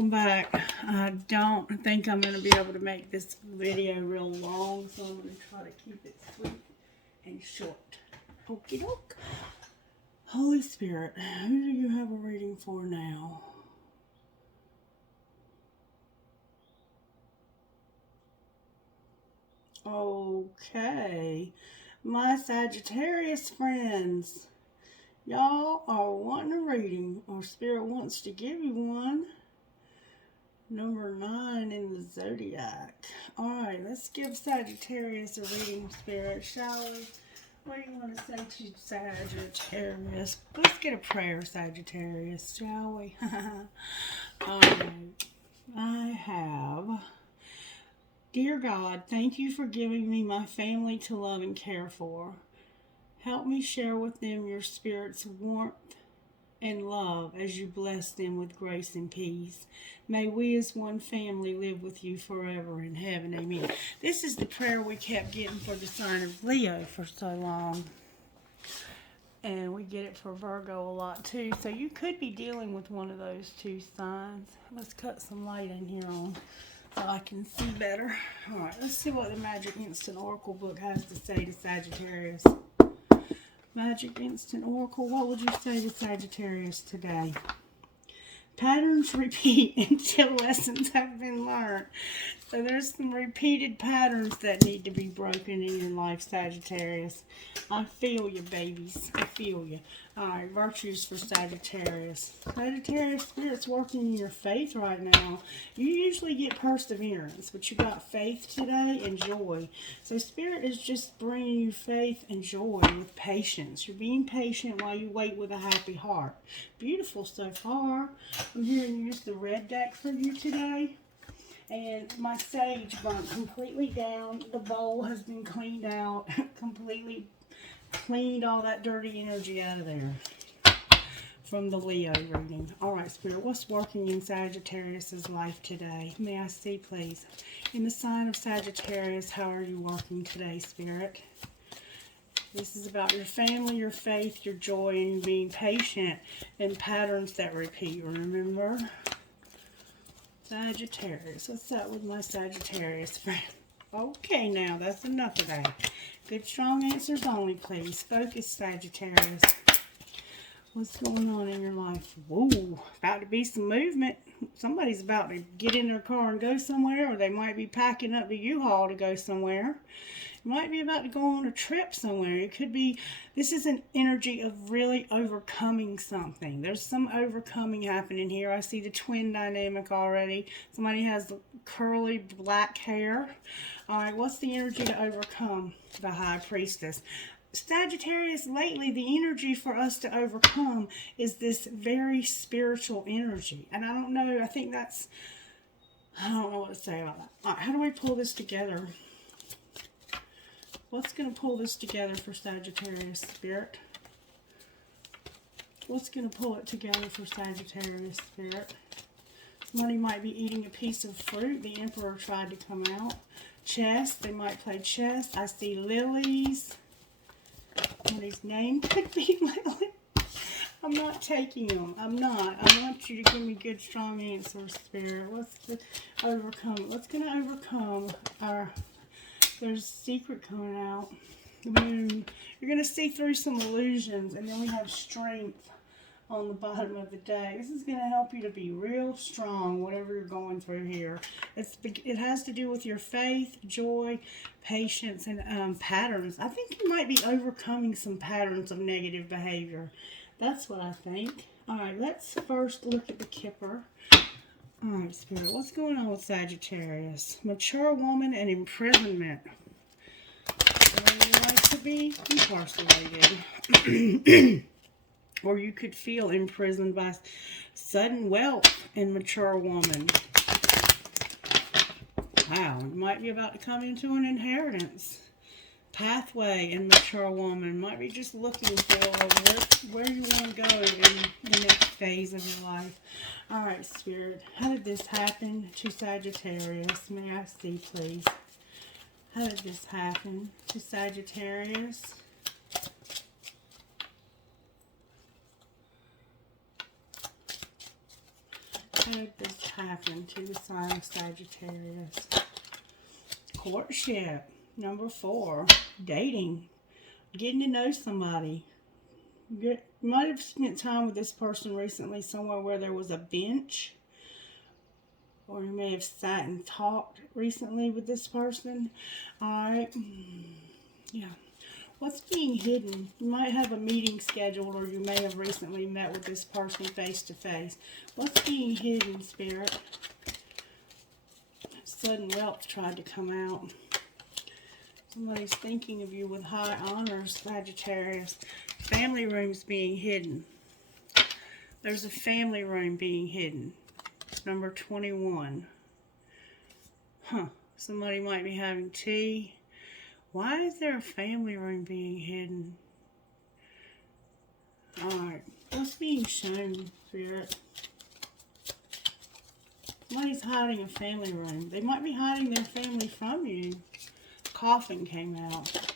welcome back. I don't think I'm going to be able to make this video real long, so I'm going to try to keep it sweet and short. Okie doke. Holy Spirit, who do you have a reading for now? Okay, my Sagittarius friends, y'all are wanting a reading, or Spirit wants to give you one. Number 9 in the zodiac. Alright, let's give Sagittarius a reading, Spirit, shall we? What do you want to say to Sagittarius? Let's get a prayer, Sagittarius, shall we? Alright, I have... Dear God, thank you for giving me my family to love and care for. Help me share with them your Spirit's warmth and love as you bless them with grace and peace. May we as one family live with you forever in heaven. Amen. This is the prayer we kept getting for the sign of Leo for so long. And we get it for Virgo a lot too. So you could be dealing with one of those two signs. Let's cut some light in here on so I can see better. Alright, let's see what the Magic Instant Oracle book has to say to Sagittarius. Magic Instant Oracle, what would you say to Sagittarius today? Patterns repeat until lessons have been learned. So there's some repeated patterns that need to be broken in your life, Sagittarius. I feel you, babies. I feel you. Alright, virtues for Sagittarius. Sagittarius, Spirit's working in your faith right now. You usually get perseverance, but you got faith today and joy. So Spirit is just bringing you faith and joy with patience. You're being patient while you wait with a happy heart. Beautiful so far. I'm hearing you use the red deck for you today. And my sage burnt completely down. The bowl has been cleaned out. Completely cleaned all that dirty energy out of there from the Leo reading. Alright, Spirit, what's working in Sagittarius' life today? May I see, please? In the sign of Sagittarius, how are you working today, Spirit? This is about your family, your faith, your joy, and being patient and patterns that repeat, remember? Sagittarius. What's up with my Sagittarius friend? Okay, now, that's enough of that. Good, strong answers only, please. Focus, Sagittarius. What's going on in your life? Whoa, about to be some movement. Somebody's about to get in their car and go somewhere, or they might be packing up the U-Haul to go somewhere. You might be about to go on a trip somewhere. It could be, this is an energy of really overcoming something. There's some overcoming happening here. I see the twin dynamic already. Somebody has curly black hair. All right, what's the energy to overcome? The High Priestess. Sagittarius, lately the energy for us to overcome is this very spiritual energy. And I don't know, I think that's, I don't know what to say about that. All right, how do we pull this together? What's going to pull this together for Sagittarius, Spirit? What's going to pull it together for Sagittarius, Spirit? Somebody might be eating a piece of fruit. The Emperor tried to come out. Chess. They might play chess. I see lilies. Somebody's name could be Lily. I'm not taking them. I'm not. I want you to give me good, strong answers, Spirit. What's the overcome? What's going to overcome our... There's a secret coming out. Moon. You're going to see through some illusions, and then we have strength on the bottom of the deck. This is going to help you to be real strong, whatever you're going through here. It has to do with your faith, joy, patience, and patterns. I think you might be overcoming some patterns of negative behavior. That's what I think. All right, let's first look at the Kipper. Alright, Spirit, what's going on with Sagittarius? Mature woman and imprisonment. So you like to be incarcerated. Or you could feel imprisoned by sudden wealth in mature woman. Wow, you might be about to come into an inheritance. Pathway in mature woman. Might be just looking for where you want to go in the next phase of your life. Alright, Spirit, how did this happen to Sagittarius? May I see, please? How did this happen to Sagittarius? How did this happen to the sign of Sagittarius? Courtship. Number 4. Dating. Getting to know somebody. You might have spent time with this person recently somewhere where there was a bench. Or you may have sat and talked recently with this person. Alright. Yeah. What's being hidden? You might have a meeting scheduled, or you may have recently met with this person face to face. What's being hidden, Spirit? Sudden wealth tried to come out. Somebody's thinking of you with high honors, Sagittarius. Family room's being hidden. There's a family room being hidden. Number 21. Somebody might be having tea. Why is there a family room being hidden? Alright. What's being shown, Spirit? Somebody's hiding a family room. They might be hiding their family from you. Coffin came out.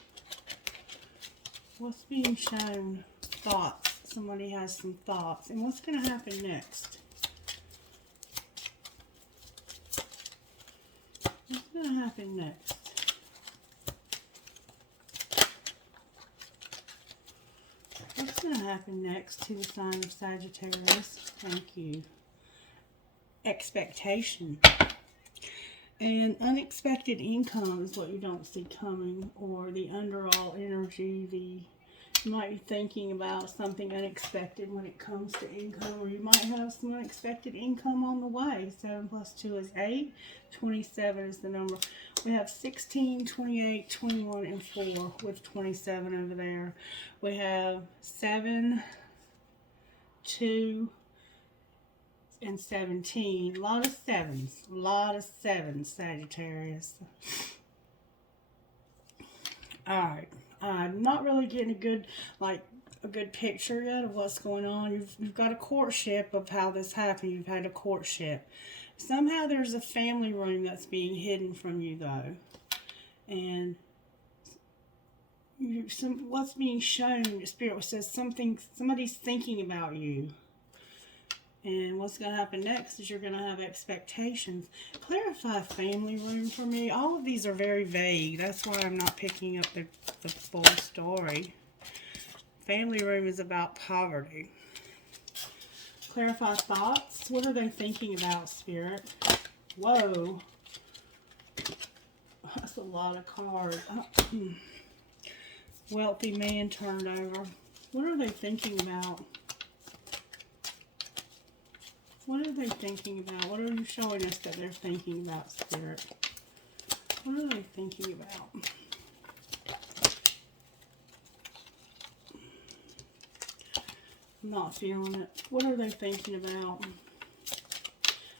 What's being shown? Thoughts. Somebody has some thoughts. And what's going to happen next? What's going to happen next? What's going to happen next to the sign of Sagittarius? Thank you. Expectation. And unexpected income is what you don't see coming, or the underall energy. You might be thinking about something unexpected when it comes to income, or you might have some unexpected income on the way. 7 plus 2 is 8. 27 is the number. We have 16, 28, 21, and 4 with 27 over there. We have 7, 2, and 17. A lot of sevens. A lot of sevens, Sagittarius. Alright. I'm not really getting a good picture yet of what's going on. You've got a courtship of how this happened. You've had a courtship. Somehow there's a family room that's being hidden from you, though. And what's being shown, Spirit says somebody's thinking about you. And what's going to happen next is you're going to have expectations. Clarify family room for me. All of these are very vague. That's why I'm not picking up the full story. Family room is about poverty. Clarify thoughts. What are they thinking about, Spirit? Whoa. That's a lot of cards. Wealthy man turned over. What are they thinking about? What are they thinking about? What are you showing us that they're thinking about, Spirit? What are they thinking about? I'm not feeling it. What are they thinking about?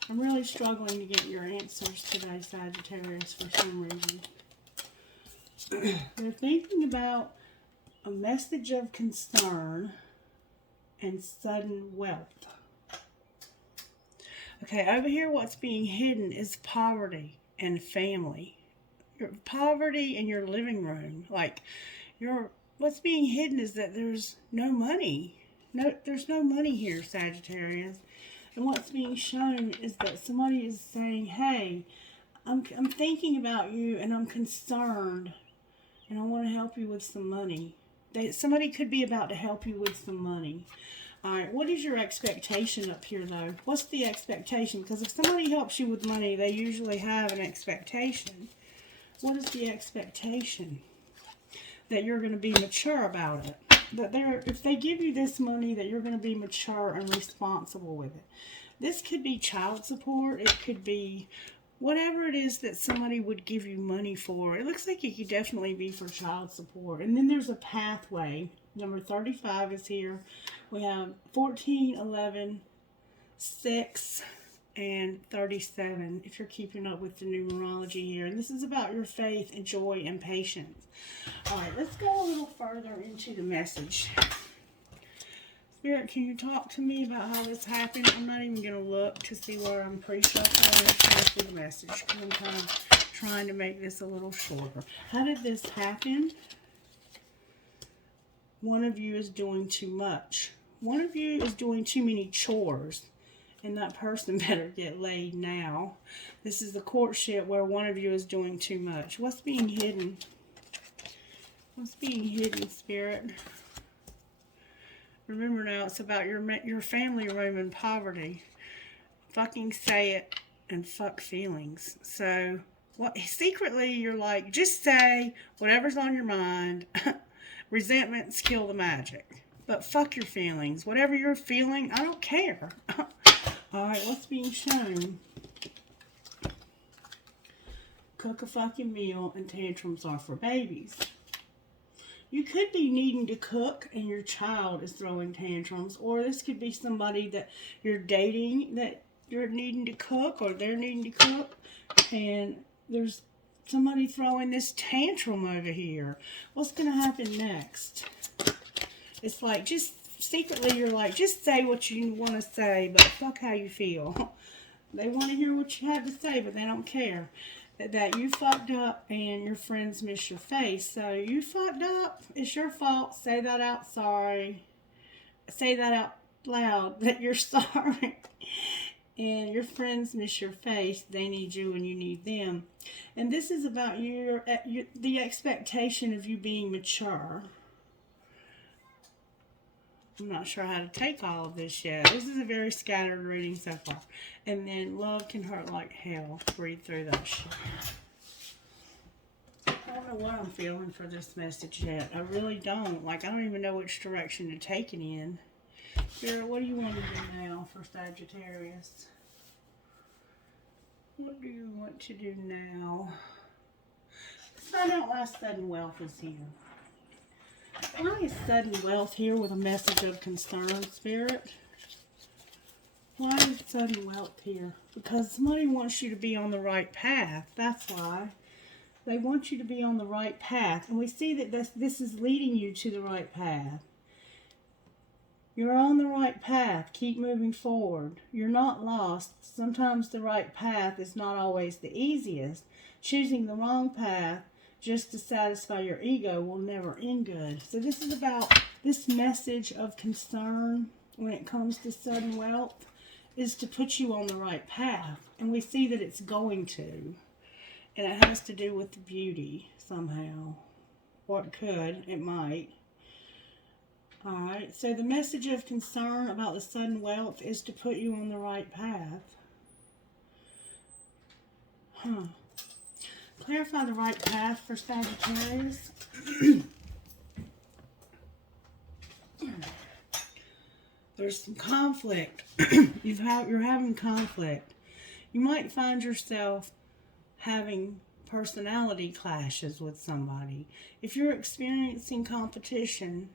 I'm really struggling to get your answers today, Sagittarius, for some reason. They're thinking about a message of concern and sudden wealth. Okay, over here what's being hidden is poverty and family. Your poverty in your living room. What's being hidden is that there's no money. There's no money here, Sagittarius. And what's being shown is that somebody is saying, hey, I'm thinking about you and I'm concerned and I want to help you with some money. Somebody could be about to help you with some money. Alright, what is your expectation up here, though? What's the expectation? Because if somebody helps you with money, they usually have an expectation. What is the expectation? That you're going to be mature about it. That if they give you this money, that you're going to be mature and responsible with it. This could be child support. It could be whatever it is that somebody would give you money for. It looks like it could definitely be for child support. And then there's a pathway. Number 35 is here. We have 14, 11, 6, and 37, if you're keeping up with the numerology here. And this is about your faith and joy and patience. All right, let's go a little further into the message. Spirit, can you talk to me about how this happened? I'm not even going to look to see where I'm pre-shuffling. Let's go through the message. I'm kind of trying to make this a little shorter. How did this happen? One of you is doing too much. One of you is doing too many chores. And that person better get laid now. This is the courtship where one of you is doing too much. What's being hidden? What's being hidden, Spirit? Remember now, it's about your family room and poverty. Fucking say it and fuck feelings. So, what secretly you're like, just say whatever's on your mind. Resentments kill the magic. But fuck your feelings. Whatever you're feeling, I don't care. Alright, what's being shown? Cook a fucking meal and tantrums are for babies. You could be needing to cook and your child is throwing tantrums. Or this could be somebody that you're dating that you're needing to cook or they're needing to cook. And there's somebody throwing this tantrum over here. What's going to happen next? It's like, just secretly you're like, just say what you want to say, but fuck how you feel. They want to hear what you have to say, but they don't care. That you fucked up and your friends miss your face. So you fucked up. It's your fault. Say that out sorry. Say that out loud that you're sorry. And your friends miss your face. They need you and you need them. And this is about the expectation of you being mature. I'm not sure how to take all of this yet. This is a very scattered reading so far. And then love can hurt like hell. Read through that shit. I don't know what I'm feeling for this message yet. I really don't. Like, I don't even know which direction to take it in. Spirit, what do you want to do now for Sagittarius? What do you want to do now? Let's find out why sudden wealth is here. Why is sudden wealth here with a message of concern, Spirit? Why is sudden wealth here? Because somebody wants you to be on the right path. That's why. They want you to be on the right path. And we see that this is leading you to the right path. You're on the right path. Keep moving forward. You're not lost. Sometimes the right path is not always the easiest. Choosing the wrong path just to satisfy your ego will never end good. So this is about this message of concern when it comes to sudden wealth is to put you on the right path. And we see that it's going to. And it has to do with the beauty somehow. Or it could. It might. Alright. So the message of concern about the sudden wealth is to put you on the right path. Clarify the right path for Sagittarius. There's some conflict. You're having conflict. You might find yourself having personality clashes with somebody. If you're experiencing competition,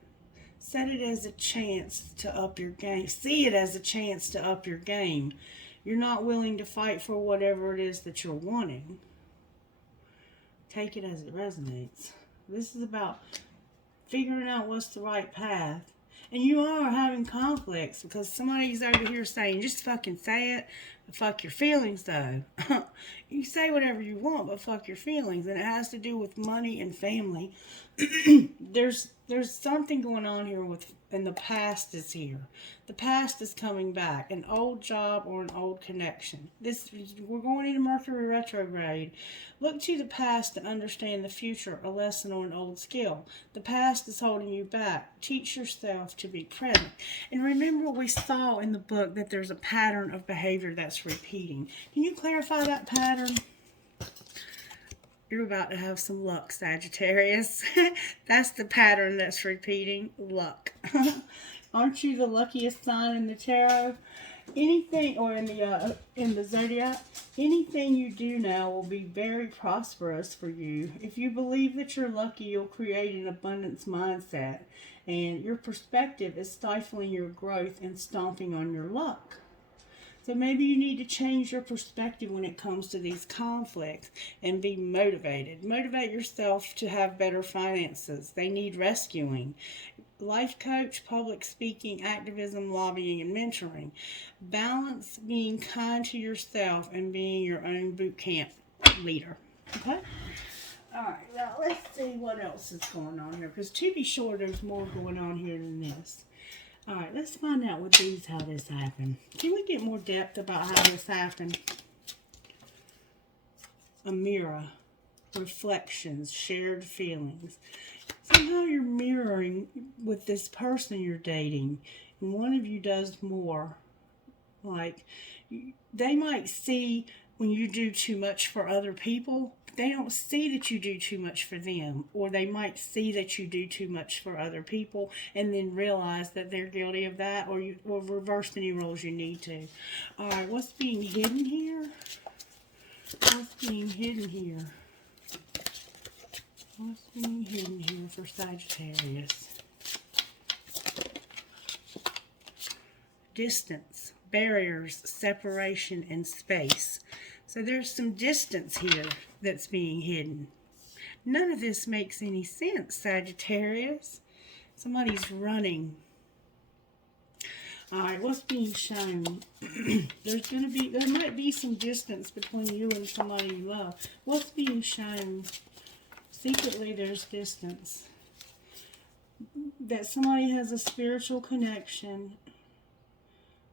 set it as a chance to up your game. See it as a chance to up your game. You're not willing to fight for whatever it is that you're wanting. Take it as it resonates. This is about figuring out what's the right path. And you are having conflicts because somebody's over here saying, just fucking say it. Fuck your feelings, though. You say whatever you want, but fuck your feelings. And it has to do with money and family. There's something going on here and the past is here. The past is coming back. An old job or an old connection. We're going into Mercury retrograde. Look to the past to understand the future, a lesson or an old skill. The past is holding you back. Teach yourself to be present. And remember, we saw in the book that there's a pattern of behavior that's repeating. Can you clarify that pattern? You're about to have some luck, Sagittarius. That's the pattern that's repeating. Luck. Aren't you the luckiest sign in the tarot? Anything, or in the zodiac, anything you do now will be very prosperous for you. If you believe that you're lucky, you'll create an abundance mindset. And your perspective is stifling your growth and stomping on your luck. So maybe you need to change your perspective when it comes to these conflicts and be motivated. Motivate yourself to have better finances. They need rescuing. Life coach, public speaking, activism, lobbying, and mentoring. Balance being kind to yourself and being your own boot camp leader. Okay? Alright, now let's see what else is going on here. Because to be sure, there's more going on here than this. Alright, let's find out with these how this happened. Can we get more depth about how this happened? A mirror. Reflections. Shared feelings. Somehow you're mirroring with this person you're dating. And one of you does more. Like, they might see when you do too much for other people, but they don't see that you do too much for them. Or they might see that you do too much for other people and then realize that they're guilty of that, or you will reverse any roles you need to. Alright, what's being hidden here? What's being hidden here? What's being hidden here for Sagittarius? Distance, barriers, separation, and space. So there's some distance here that's being hidden. None of this makes any sense, Sagittarius. Somebody's running. Alright, what's being shown? There might be some distance between you and somebody you love. What's being shown? Secretly, there's distance. That somebody has a spiritual connection.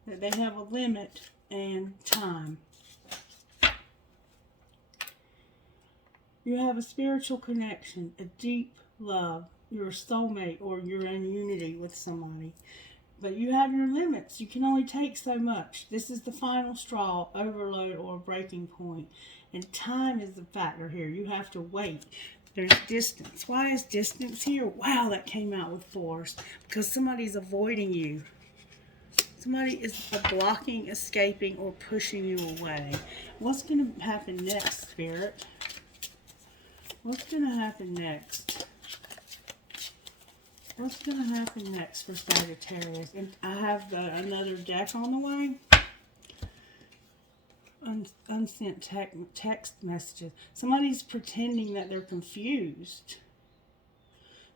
That they have a limit and time. You have a spiritual connection, a deep love. You're a soulmate or you're in unity with somebody. But you have your limits. You can only take so much. This is the final straw, overload, or breaking point. And time is the factor here. You have to wait. There's distance. Why is distance here? Wow, that came out with force. Because somebody's avoiding you. Somebody is blocking, escaping, or pushing you away. What's going to happen next, Spirit? What's going to happen next? What's going to happen next for Sagittarius? And I have another deck on the way. Unsent text messages. Somebody's pretending that they're confused.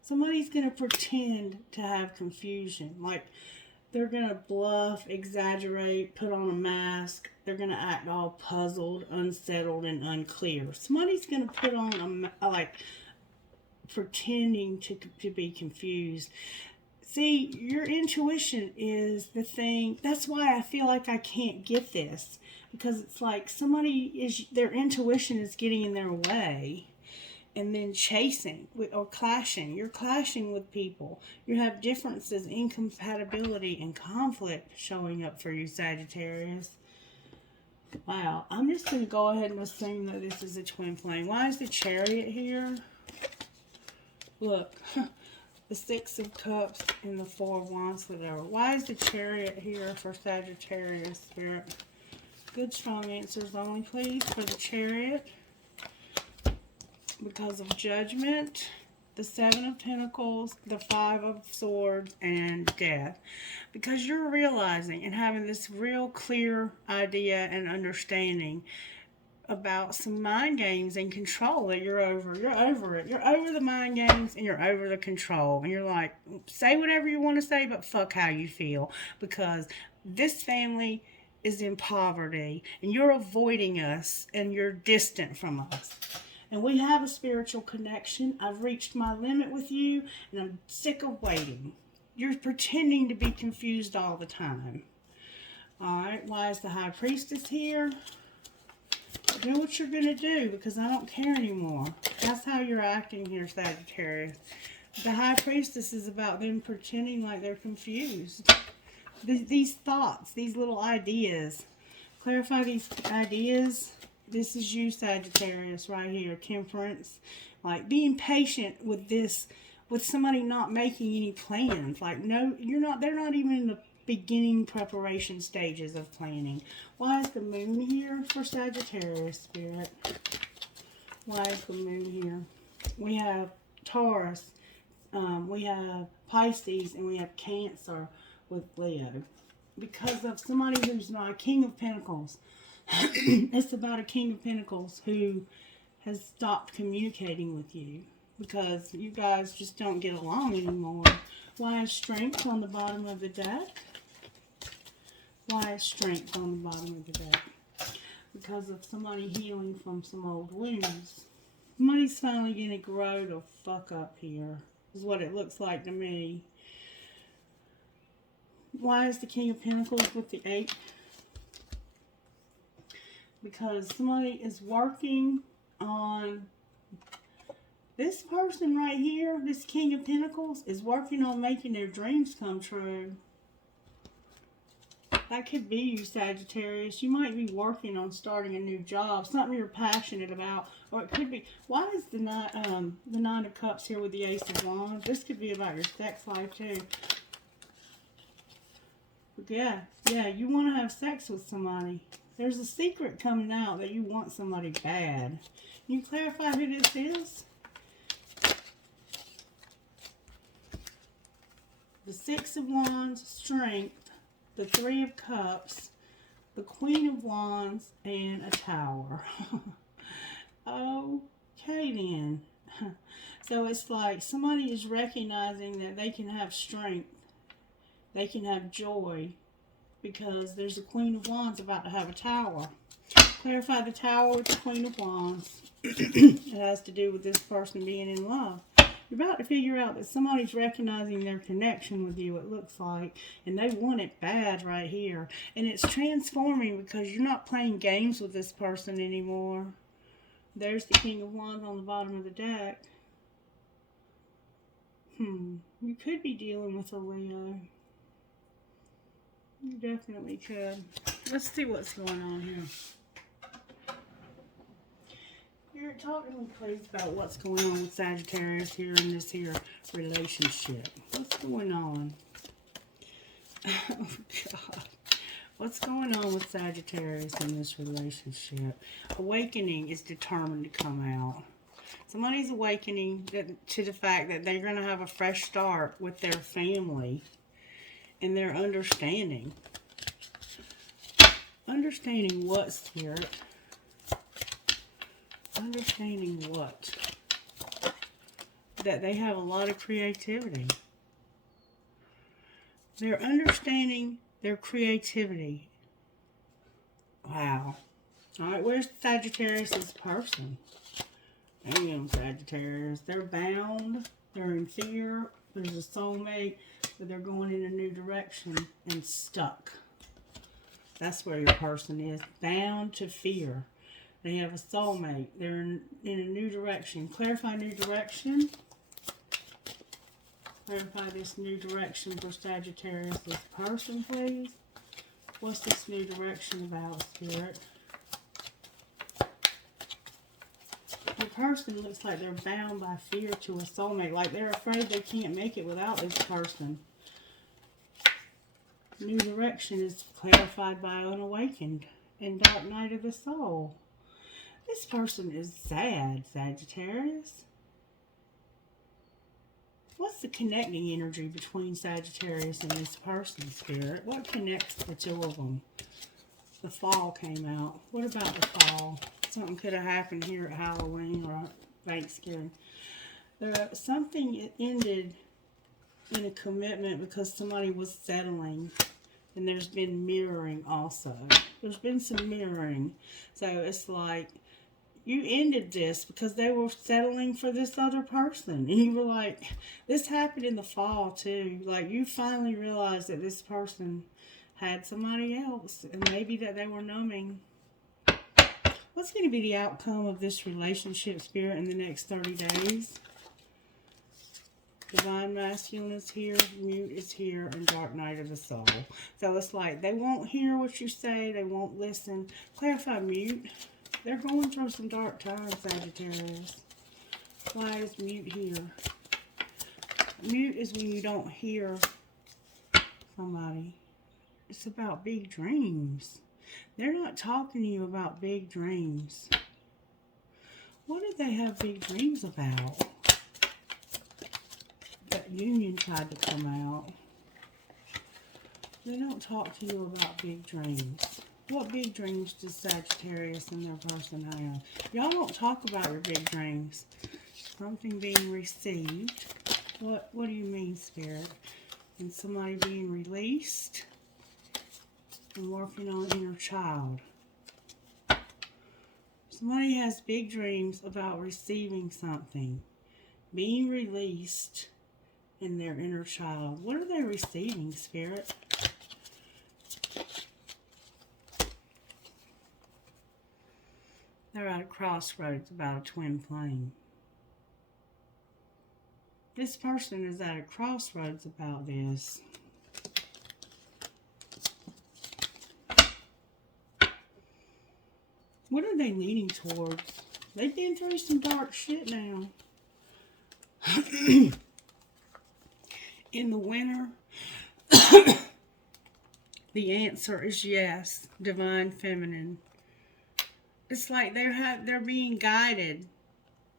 Somebody's going to pretend to have confusion. Like, they're going to bluff, exaggerate, put on a mask. They're going to act all puzzled, unsettled, and unclear. Somebody's going to put on pretending to be confused. See, your intuition is the thing. That's why I feel like I can't get this. Because it's like their intuition is getting in their way. And then chasing or clashing. You're clashing with people. You have differences, incompatibility, and conflict showing up for you, Sagittarius. Wow. I'm just going to go ahead and assume that this is a twin flame. Why is the Chariot here? Look. The Six of Cups and the Four of Wands. Whatever. Why is the Chariot here for Sagittarius, Spirit? Good, strong answers only, please, for the Chariot. Because of judgment, the Seven of Pentacles, the Five of Swords, and death. Because you're realizing and having this real clear idea and understanding about some mind games and control that you're over. You're over it. You're over the mind games and you're over the control. And you're like, say whatever you want to say, but fuck how you feel. Because this family is in poverty and you're avoiding us and you're distant from us. And we have a spiritual connection. I've reached my limit with you, and I'm sick of waiting. You're pretending to be confused all the time. Alright, why is the High Priestess here? Do what you're going to do, because I don't care anymore. That's how you're acting here, Sagittarius. The High Priestess is about them pretending like they're confused. These thoughts, these little ideas. Clarify these ideas. This is you, Sagittarius, right here. Temperance. Like, being patient with this, with somebody not making any plans. Like, no, they're not even in the beginning preparation stages of planning. Why is the moon here for Sagittarius, Spirit? Why is the moon here? We have Taurus, we have Pisces, and we have Cancer with Leo. Because of somebody who's not a King of Pentacles. It's about a King of Pentacles who has stopped communicating with you because you guys just don't get along anymore. Why is Strength on the bottom of the deck? Why is Strength on the bottom of the deck? Because of somebody healing from some old wounds. Somebody's finally going to grow the fuck up here. Is what it looks like to me. Why is the King of Pentacles with the 8? Because somebody is working on, this person right here, this King of Pentacles, is working on making their dreams come true. That could be you, Sagittarius. You might be working on starting a new job, something you're passionate about, or it could be. Why is the Nine of Cups here with the Ace of Wands? This could be about your sex life too. Yeah, you want to have sex with somebody. There's a secret coming out that you want somebody bad. Can you clarify who this is? The Six of Wands, Strength. The Three of Cups, the Queen of Wands, and a Tower. Okay then. So it's like somebody is recognizing that they can have strength. They can have joy. Because there's a Queen of Wands about to have a Tower. Clarify the Tower with the Queen of Wands. It has to do with this person being in love. You're about to figure out that somebody's recognizing their connection with you, it looks like. And they want it bad right here. And it's transforming because you're not playing games with this person anymore. There's the King of Wands on the bottom of the deck. You could be dealing with a Leo. You definitely could. Let's see what's going on here. Spirit, talk to me please about what's going on with Sagittarius here in this here relationship. What's going on? Oh, God. What's going on with Sagittarius in this relationship? Awakening is determined to come out. Somebody's awakening to the fact that they're going to have a fresh start with their family and their understanding. Understanding what, Spirit? Understanding what? That they have a lot of creativity. They're understanding their creativity. Wow. Alright, where's Sagittarius' person? Damn, Sagittarius. They're bound. They're in fear. There's a soulmate. But they're going in a new direction and stuck. That's where your person is. Bound to fear. They have a soulmate. They're in a new direction. Clarify new direction. Clarify this new direction for Sagittarius' person, please. What's this new direction about, Spirit? Your person looks like they're bound by fear to a soulmate. Like they're afraid they can't make it without this person. New direction is clarified by unawakened and dark night of the soul. This person is sad, Sagittarius. What's the connecting energy between Sagittarius and this person, Spirit? What connects the two of them? The fall came out. What about the fall? Something could have happened here at Halloween or Thanksgiving. Something ended in a commitment because somebody was settling. And there's been mirroring also. There's been some mirroring. So it's like you ended this because they were settling for this other person. And you were like, this happened in the fall too. Like you finally realized that this person had somebody else. And maybe that they were numbing. What's going to be the outcome of this relationship, Spirit, in the next 30 days? Divine Masculine is here, Mute is here, and Dark Night of the Soul. So it's like they won't hear what you say, they won't listen. Clarify Mute. They're going through some dark times, Sagittarius. Why is Mute here? Mute is when you don't hear somebody. It's about big dreams. They're not talking to you about big dreams. What did they have big dreams about? That union tried to come out. They don't talk to you about big dreams. What big dreams does Sagittarius and their person have? Y'all don't talk about your big dreams. Something being received. What do you mean, Spirit? And somebody being released and working on inner child. Somebody has big dreams about receiving something, being released, in their inner child. What are they receiving, Spirit? They're at a crossroads about a twin flame. This person is at a crossroads about this. What are they leaning towards? They've been through some dark shit now. In the winter, the answer is yes, divine feminine. It's like they're being guided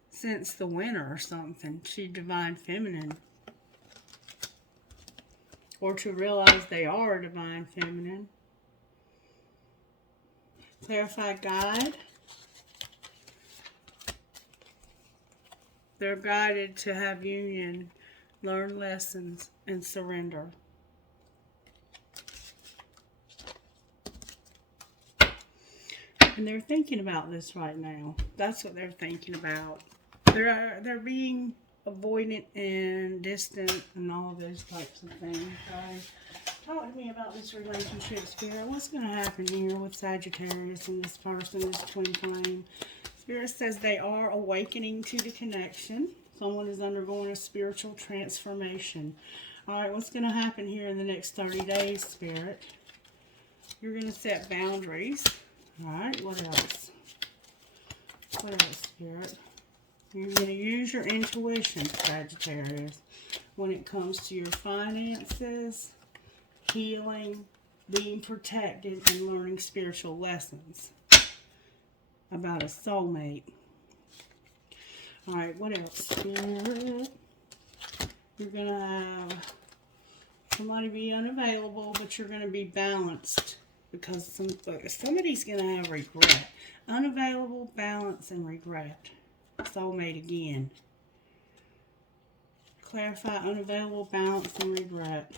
since the winter or something to divine feminine. Or to realize they are divine feminine. Clarify guide. They're guided to have union, learn lessons, and surrender. And they're thinking about this right now. That's what they're thinking about. They're being avoidant and distant and all those types of things. Okay? Talk to me about this relationship, Spirit. What's going to happen here with Sagittarius and this person, this twin flame? Spirit says they are awakening to the connection. Someone is undergoing a spiritual transformation. Alright, what's going to happen here in the next 30 days, Spirit? You're going to set boundaries. Alright, what else? What else, Spirit? You're going to use your intuition, Sagittarius, when it comes to your finances, healing, being protected, and learning spiritual lessons about a soulmate. Alright, what else, Spirit? You're going to have somebody be unavailable, but you're going to be balanced because somebody's going to have regret. Unavailable, balance, and regret. Soulmate again. Clarify unavailable, balance, and regret.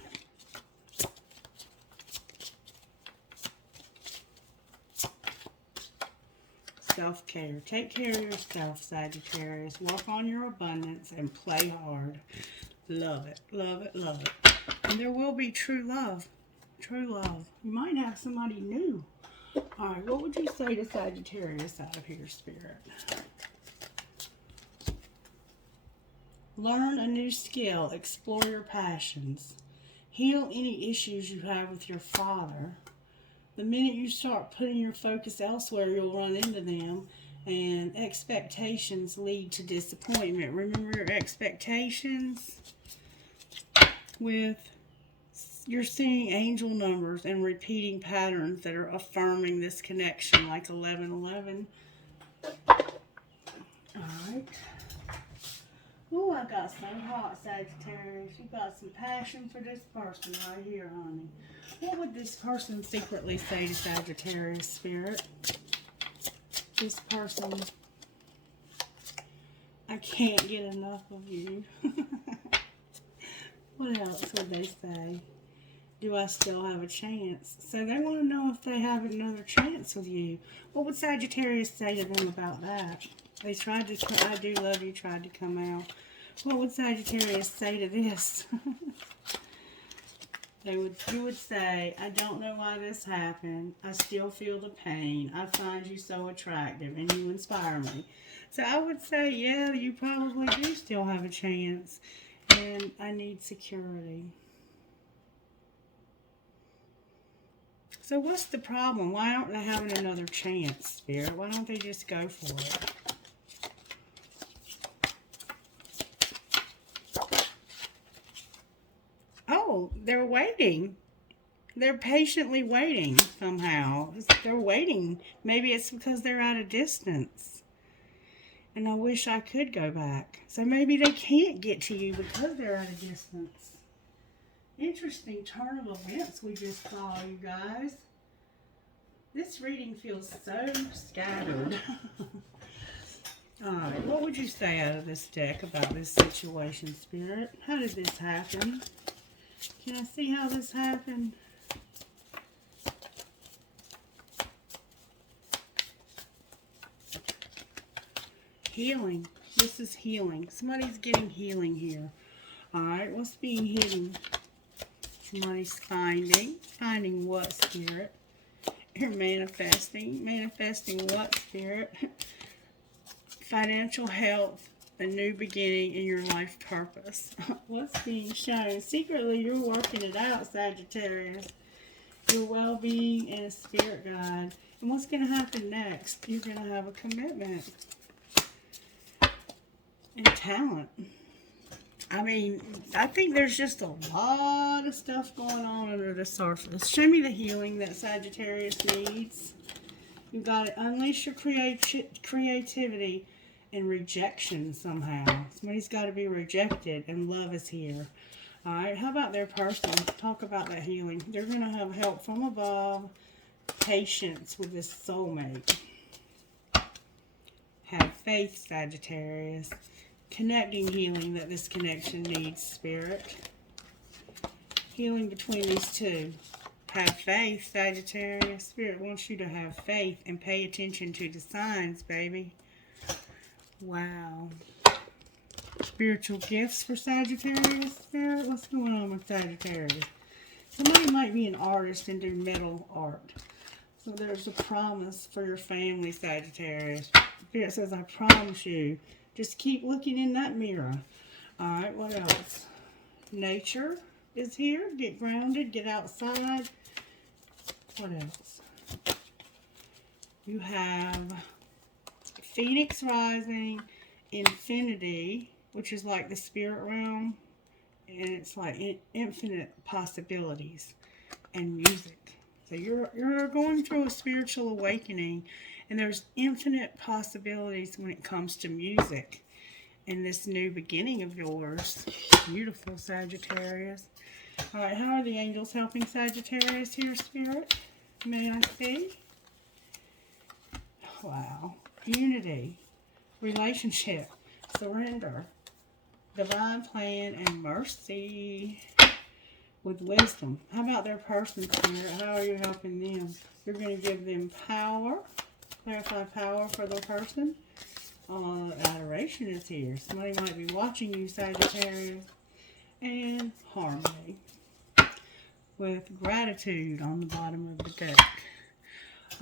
Self-care. Take care of yourself, Sagittarius. Work on your abundance and play hard. Love it. Love it. Love it. And there will be true love. True love. You might have somebody new. Alright, what would you say to Sagittarius out of here, Spirit? Learn a new skill. Explore your passions. Heal any issues you have with your father. The minute you start putting your focus elsewhere, you'll run into them. And expectations lead to disappointment. Remember your expectations? You're seeing angel numbers and repeating patterns that are affirming this connection, like 1111. Alright. Oh, I got so hot, Sagittarius. You got some passion for this person right here, honey. What would this person secretly say to Sagittarius, Spirit? This person, I can't get enough of you. What else would they say? Do I still have a chance? So they want to know if they have another chance with you. What would Sagittarius say to them about that? They tried to, I do love you, tried to come out. What would Sagittarius say to this? You would say, I don't know why this happened. I still feel the pain. I find you so attractive and you inspire me. So I would say, yeah, you probably do still have a chance. And I need security. So what's the problem? Why aren't they having another chance, Spirit? Why don't they just go for it? Oh, they're waiting. They're patiently waiting somehow. They're waiting. Maybe it's because they're at a distance. And I wish I could go back. So maybe they can't get to you because they're at a distance. Interesting turn of events we just saw, you guys. This reading feels so scattered. Alright, what would you say out of this deck about this situation, Spirit? How did this happen? Can I see how this happened? Healing. This is healing. Somebody's getting healing here. Alright, what's being hidden? Somebody's finding what, Spirit? You're manifesting what, Spirit? Financial health, a new beginning in your life purpose. What's being shown? Secretly, you're working it out, Sagittarius. Your well-being and a spirit guide. And what's going to happen next? You're going to have a commitment and talent. I mean, I think there's just a lot of stuff going on under the surface. Show me the healing that Sagittarius needs. You've got to unleash your creativity and rejection somehow. Somebody's got to be rejected, and love is here. Alright, how about their person? Talk about that healing. They're going to have help from above. Patience with this soulmate. Have faith, Sagittarius. Connecting healing that this connection needs, Spirit. Healing between these two. Have faith, Sagittarius. Spirit wants you to have faith and pay attention to the signs, baby. Wow. Spiritual gifts for Sagittarius, Spirit. What's going on with Sagittarius? Somebody might be an artist and do metal art. So there's a promise for your family, Sagittarius. Spirit says, I promise you. Just keep looking in that mirror. Alright, what else? Nature is here. Get grounded. Get outside. What else? You have Phoenix rising, infinity, which is like the spirit realm. And it's like infinite possibilities. And music. So you're going through a spiritual awakening. And there's infinite possibilities when it comes to music in this new beginning of yours. Beautiful, Sagittarius. Alright, how are the angels helping Sagittarius here, Spirit? May I see? Wow. Unity. Relationship. Surrender. Divine plan and mercy. With wisdom. How about their person, Spirit? How are you helping them? You're going to give them power. Clarify power for their person. Adoration is here. Somebody might be watching you, Sagittarius. And harmony. With gratitude on the bottom of the deck.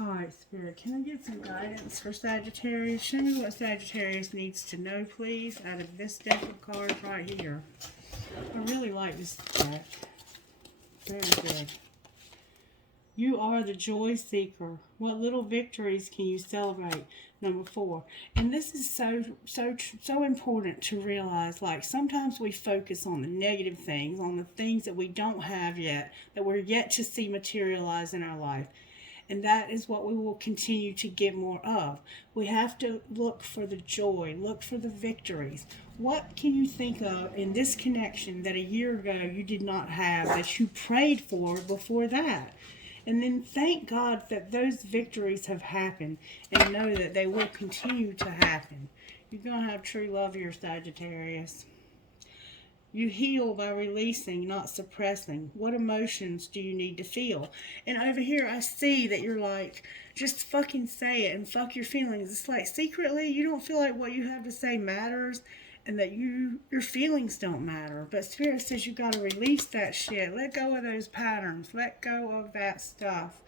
Alright, Spirit. Can I get some guidance for Sagittarius? Show me what Sagittarius needs to know, please, out of this deck of cards right here. I really like this deck. Very good. You are the joy seeker. What little victories can you celebrate? Number 4. And this is so important to realize. Like, sometimes we focus on the negative things, on the things that we don't have yet, that we're yet to see materialize in our life. And that is what we will continue to get more of. We have to look for the joy, look for the victories. What can you think of in this connection that a year ago you did not have, that you prayed for before that? And then thank God that those victories have happened, and know that they will continue to happen. You're going to have true love here, Sagittarius. You heal by releasing, not suppressing. What emotions do you need to feel? And over here, I see that you're like, just fucking say it and fuck your feelings. It's like secretly you don't feel like what you have to say matters, and that your feelings don't matter. But Spirit says you got to release that shit. Let go of those patterns. Let go of that stuff.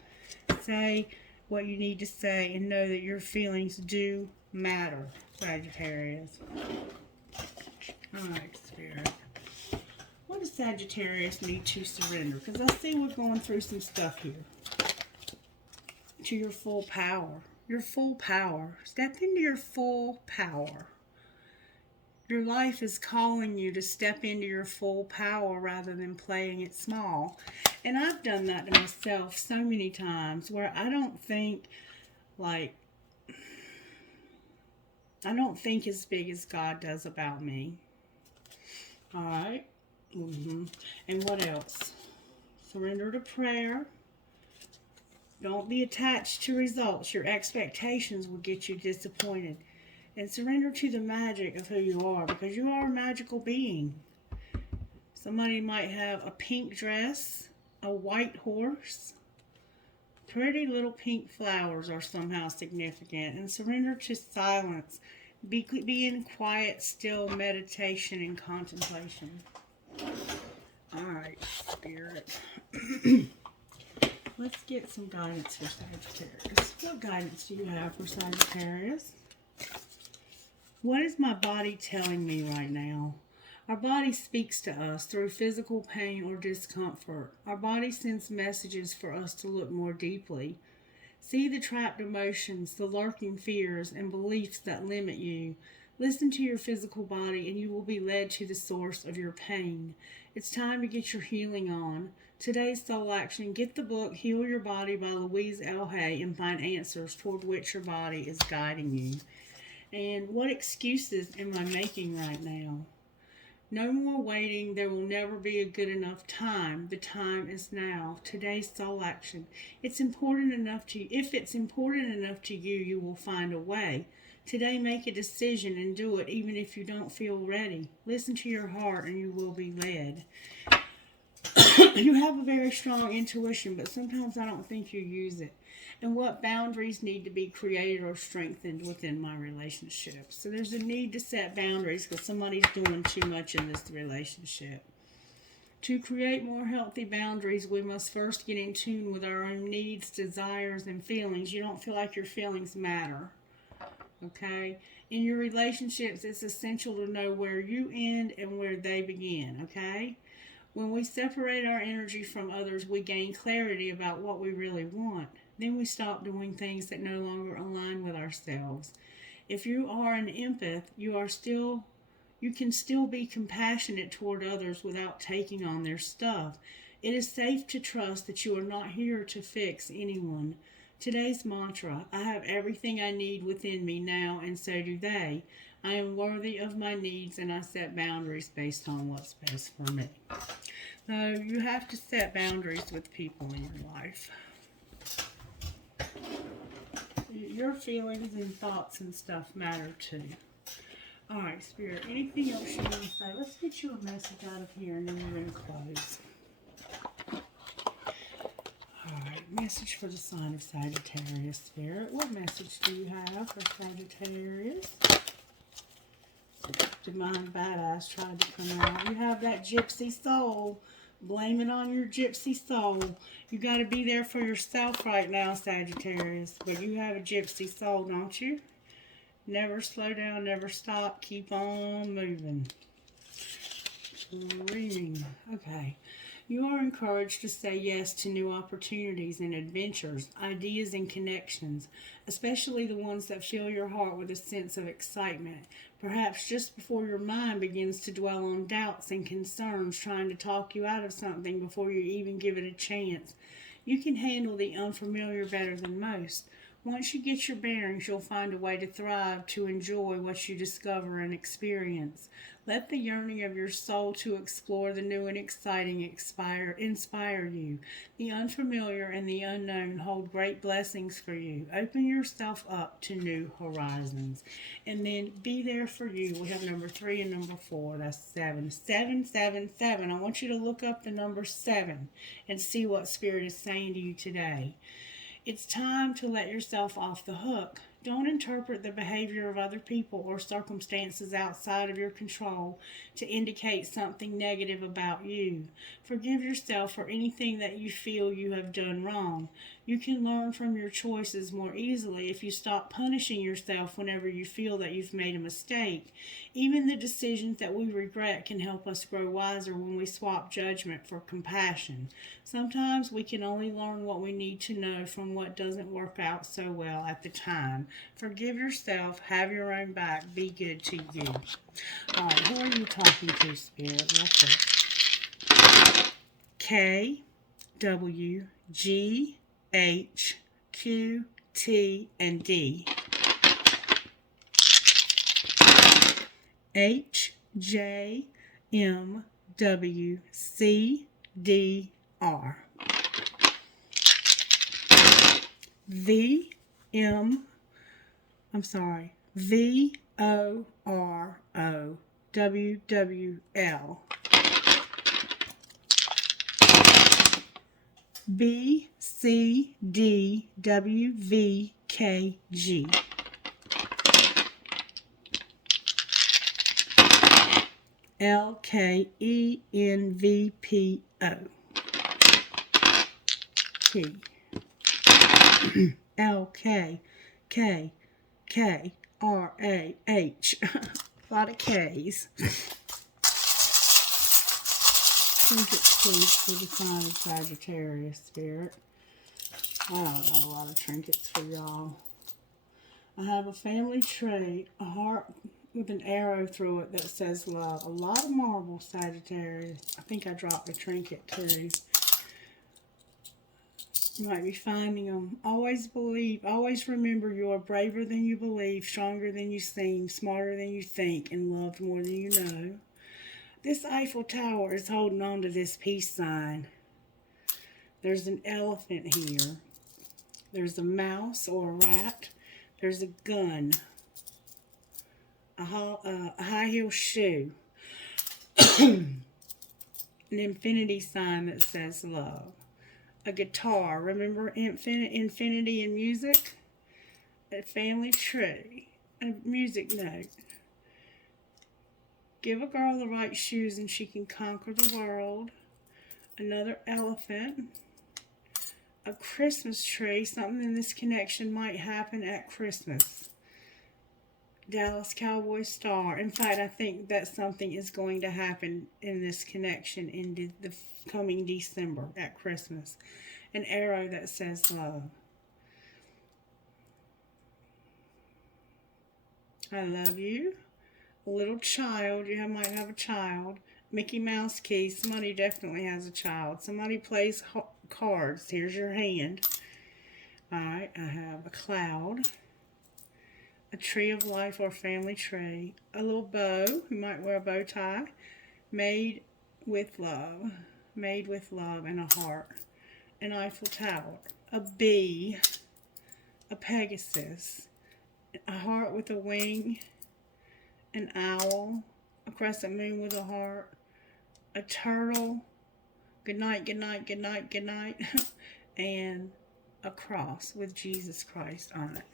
Say what you need to say and know that your feelings do matter, Sagittarius. Alright, Spirit. What does Sagittarius need to surrender? Because I see we're going through some stuff here. To your full power. Your full power. Step into your full power. Your life is calling you to step into your full power rather than playing it small. And I've done that to myself so many times where I don't think as big as God does about me. Alright? And what else? Surrender to prayer. Don't be attached to results. Your expectations will get you disappointed. And surrender to the magic of who you are, because you are a magical being. Somebody might have a pink dress, a white horse. Pretty little pink flowers are somehow significant. And surrender to silence. Be in quiet, still meditation and contemplation. Alright, Spirit. Let's get some guidance for Sagittarius. What guidance do you have for Sagittarius? What is my body telling me right now? Our body speaks to us through physical pain or discomfort. Our body sends messages for us to look more deeply. See the trapped emotions, the lurking fears, and beliefs that limit you. Listen to your physical body and you will be led to the source of your pain. It's time to get your healing on. Today's soul action, get the book Heal Your Body by Louise L. Hay and find answers toward which your body is guiding you. And what excuses am I making right now? No more waiting. There will never be a good enough time. The time is now. Today's soul action. It's important enough to you. If it's important enough to you, you will find a way. Today, make a decision and do it even if you don't feel ready. Listen to your heart and you will be led. You have a very strong intuition, but sometimes I don't think you use it. And what boundaries need to be created or strengthened within my relationship. So there's a need to set boundaries because somebody's doing too much in this relationship. To create more healthy boundaries, we must first get in tune with our own needs, desires, and feelings. You don't feel like your feelings matter. Okay? In your relationships, it's essential to know where you end and where they begin. Okay? When we separate our energy from others, we gain clarity about what we really want. Then we stop doing things that no longer align with ourselves. If you are an empath, you can still be compassionate toward others without taking on their stuff. It is safe to trust that you are not here to fix anyone. Today's mantra, I have everything I need within me now, and so do they. I am worthy of my needs, and I set boundaries based on what's best for me. So you have to set boundaries with people in your life. Your feelings and thoughts and stuff matter too. Alright, Spirit, anything else you want to say? Let's get you a message out of here and then we're going to close. Alright, message for the sign of Sagittarius, Spirit. What message do you have for Sagittarius? Divine Badass tried to come out. You have that gypsy soul. Blame it on your gypsy soul. You got to be there for yourself right now, Sagittarius. But you have a gypsy soul, don't you? Never slow down, never stop. Keep on moving. Reading. Okay. You are encouraged to say yes to new opportunities and adventures, ideas and connections, especially the ones that fill your heart with a sense of excitement. Perhaps just before your mind begins to dwell on doubts and concerns, trying to talk you out of something before you even give it a chance. You can handle the unfamiliar better than most. Once you get your bearings, you'll find a way to thrive, to enjoy what you discover and experience. Let the yearning of your soul to explore the new and exciting inspire you. The unfamiliar and the unknown hold great blessings for you. Open yourself up to new horizons. And then be there for you. We have number 3 and number 4. That's 7. 7, 7, 7. I want you to look up the number 7 and see what Spirit is saying to you today. It's time to let yourself off the hook. Don't interpret the behavior of other people or circumstances outside of your control to indicate something negative about you. Forgive yourself for anything that you feel you have done wrong. You can learn from your choices more easily if you stop punishing yourself whenever you feel that you've made a mistake. Even the decisions that we regret can help us grow wiser when we swap judgment for compassion. Sometimes we can only learn what we need to know from what doesn't work out so well at the time. Forgive yourself, have your own back, be good to you. Alright, who are you talking to, Spirit? Real quick. K, W, G, H, Q, T, and D. H, J, M, W, C, D, R. V, O, R, O, W, W, L. B, C, D, W, V, K, G. L-K-E-N-V-P-O. T. L-K-K-K-R-A-H. A lot of K's. Trinkets, please, for the sign of Sagittarius, Spirit. Wow, I got a lot of trinkets for y'all. I have a family tray, a heart with an arrow through it that says love. A lot of marbles, Sagittarius. I think I dropped a trinket too. You might be finding them. Always believe, always remember you are braver than you believe, stronger than you seem, smarter than you think, and loved more than you know. This Eiffel Tower is holding on to this peace sign. There's an elephant here. There's a mouse or a rat. There's a gun. A high heel shoe. An infinity sign that says love. A guitar. Remember infinity in music? A family tree. A music note. Give a girl the right shoes and she can conquer the world. Another elephant. A Christmas tree. Something in this connection might happen at Christmas. Dallas Cowboy star. In fact, I think that something is going to happen in this connection in the coming December at Christmas. An arrow that says love. I love you. A little child. You might have a child. Mickey Mouse keys. Somebody definitely has a child. Somebody plays cards. Here's your hand. Alright, I have a cloud. A tree of life or family tree. A little bow. You might wear a bow tie. Made with love. Made with love and a heart. An Eiffel Tower. A bee. A Pegasus. A heart with a wing. An owl. A crescent moon with a heart. A turtle. Good night, good night, good night, good night. And a cross with Jesus Christ on it.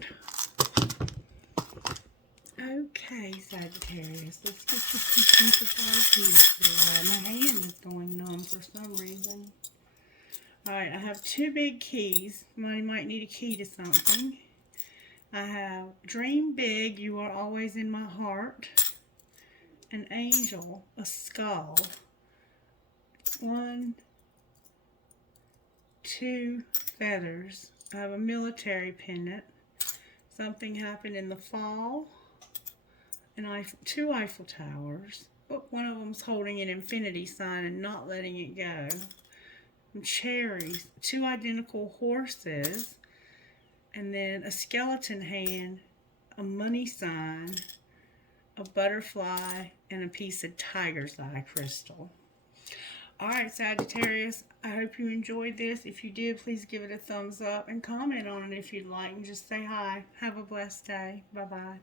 Okay, Sagittarius, let's get you some trinkets out of here. My hand is going numb for some reason. Alright, I have two big keys. Somebody might need a key to something. I have dream big, you are always in my heart. An angel, a skull. 1, 2 feathers. I have a military pendant. Something happened in the fall. And 2 Eiffel Towers. But one of them's holding an infinity sign and not letting it go. Some cherries. 2 identical horses. And then a skeleton hand. A money sign. A butterfly. And a piece of tiger's eye crystal. Alright, Sagittarius, I hope you enjoyed this. If you did, please give it a thumbs up and comment on it if you'd like. And just say hi. Have a blessed day. Bye-bye.